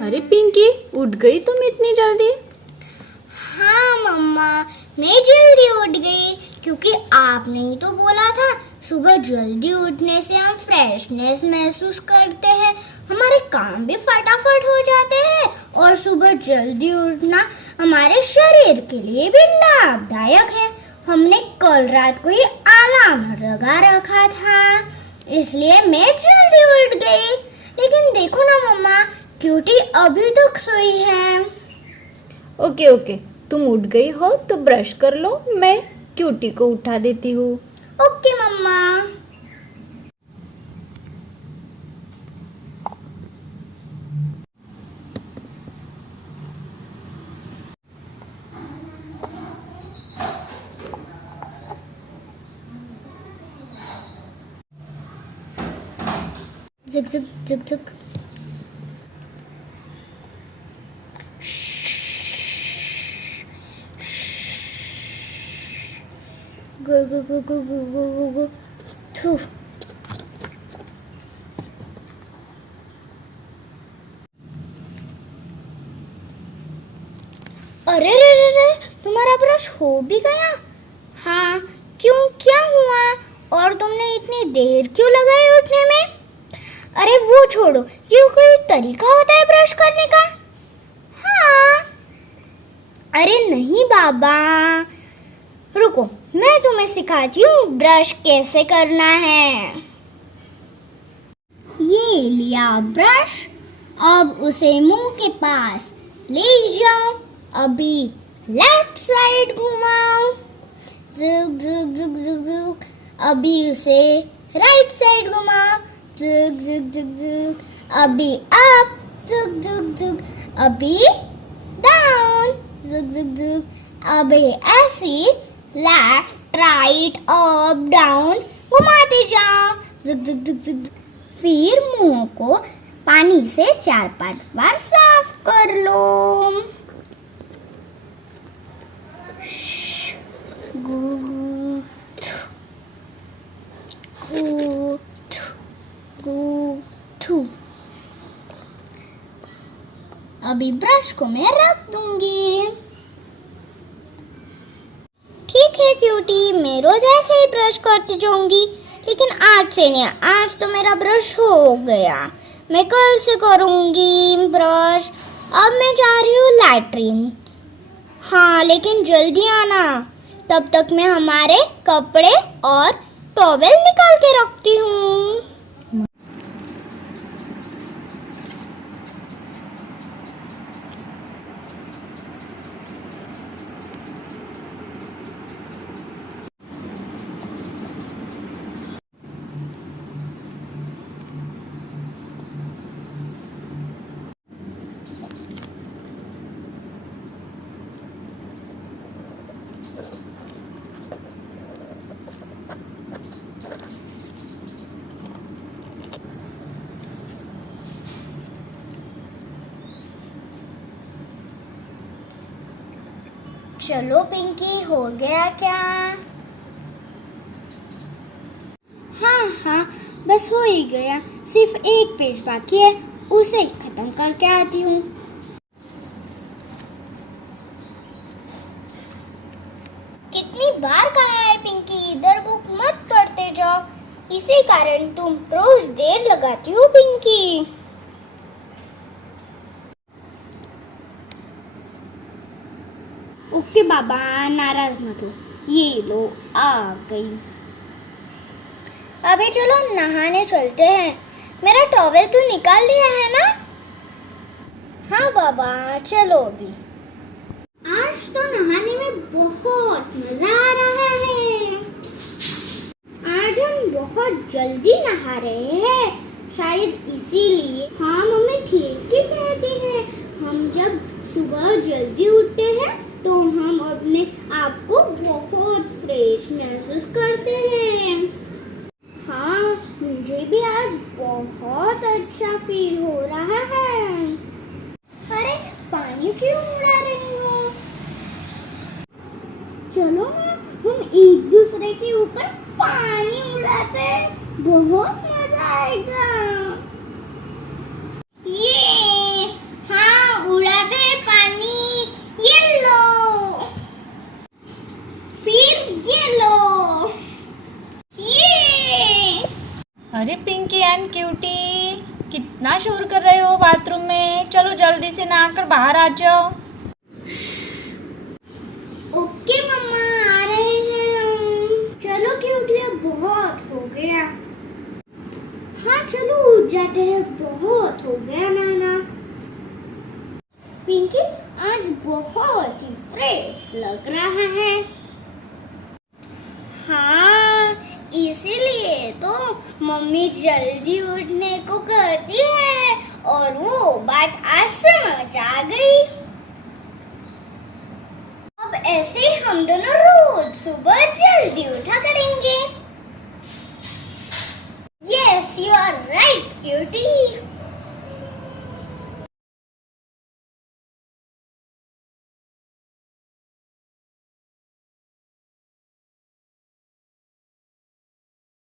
अरे पिंकी, उठ गई तुम इतनी जल्दी? हाँ मम्मा, मैं जल्दी उठ गई क्योंकि आपने ही तो बोला था सुबह जल्दी उठने से हम फ्रेशनेस महसूस करते हैं, हमारे काम भी फटाफट हो जाते हैं और सुबह जल्दी उठना हमारे शरीर के लिए भी लाभदायक है। हमने कल रात को ही अलार्म लगा रखा था, इसलिए मैं जल्दी उठ गई। लेकिन देखो ना मम्मा, क्यूटी अभी तक सोई है। ओके, तुम उठ गई हो तो ब्रश कर लो, मैं क्यूटी को उठा देती हूँ। ओके मम्मा। झुक झुक झुक झुक। गु गु गु गु गु गु गु गु। थू। अरे रे रे रे, तुम्हारा ब्रश हो भी गया? हाँ, क्यों, क्या हुआ? और तुमने इतनी देर क्यों लगाई उठने में? अरे वो छोड़ो, ये कोई तरीका होता है ब्रश करने का? हाँ। अरे नहीं बाबा, रुको, मैं तुम्हें सिखाती हूँ ब्रश कैसे करना है। ये लिया ब्रश, अब उसे मुंह के पास ले जाओ। अभी लेफ्ट साइड घुमाओ, जुक जुक जुक जुक जुक। अभी उसे राइट साइड घुमाओ, जुक जुक जुक जुक। अभी अप, जुक जुक जुक। अभी डाउन, जुक जुक जुक। अभी ऐसे लेफ्ट राइट अप डाउन घुमाते जाओ, जुक जुक जुक जुक। फिर मुंह को पानी से 4-5 बार साफ कर लो। अभी ब्रश को मैं रख दूंगी। ठीक है क्यूटी, मैं रोज ऐसे ही ब्रश करती जाऊंगी, लेकिन आज से नहीं, आज तो मेरा ब्रश हो गया, मैं कल से करूंगी ब्रश। अब मैं जा रही हूँ लैट्रिन। हाँ, लेकिन जल्दी आना, तब तक मैं हमारे कपड़े और टॉवेल निकाल के रखती हूँ। चलो पिंकी, हो गया क्या? हाँ, बस हो ही गया, सिर्फ एक पेज बाकी है, उसे खत्म करके आती हूँ। कितनी बार कहा है पिंकी, इधर बुक मत पढ़ते जाओ, इसी कारण तुम रोज देर लगाती हो पिंकी। ओके बाबा, नाराज मत हो, ये लो आ गई। अभी चलो नहाने चलते हैं। मेरा टॉवेल तो निकाल लिया है ना? हाँ बाबा, चलो अभी। आज तो नहाने में बहुत मजा आ रहा है। आज हम बहुत जल्दी नहा रहे हैं, शायद इसीलिए। हाँ मम्मी ठीक ही कहती है, हम जब सुबह जल्दी उठते हैं तो हम अपने आप को बहुत फ्रेश महसूस करते हैं। हाँ, मुझे भी आज बहुत अच्छा फील हो रहा है। अरे पानी क्यों उड़ा रही हो? चलो ना हम एक दूसरे के ऊपर पानी उड़ाते हैं। बहुत मजा आएगा। ये हाँ, उड़ा दे पानी। ये लो, फिर ये लो, ये। अरे पिंकी एंड क्यूटी, कितना शोर कर रहे हो बाथरूम में? चलो जल्दी से नहाकर बाहर आ जाओ। ओके मम्मा, आ रहे हैं हम। चलो क्यूटी, अब बहुत हो गया। हाँ चलो उठ जाते हैं, बहुत हो गया नहाना। पिंकी आज बहुत ही फ्रेश लग रहा है। हाँ, इसीलिए तो मम्मी जल्दी उठने को कहती है, और वो बात आज समझ आ गई। अब ऐसे ही हम दोनों रोज सुबह जल्दी उठा करेंगे। Yes, you are right cutie.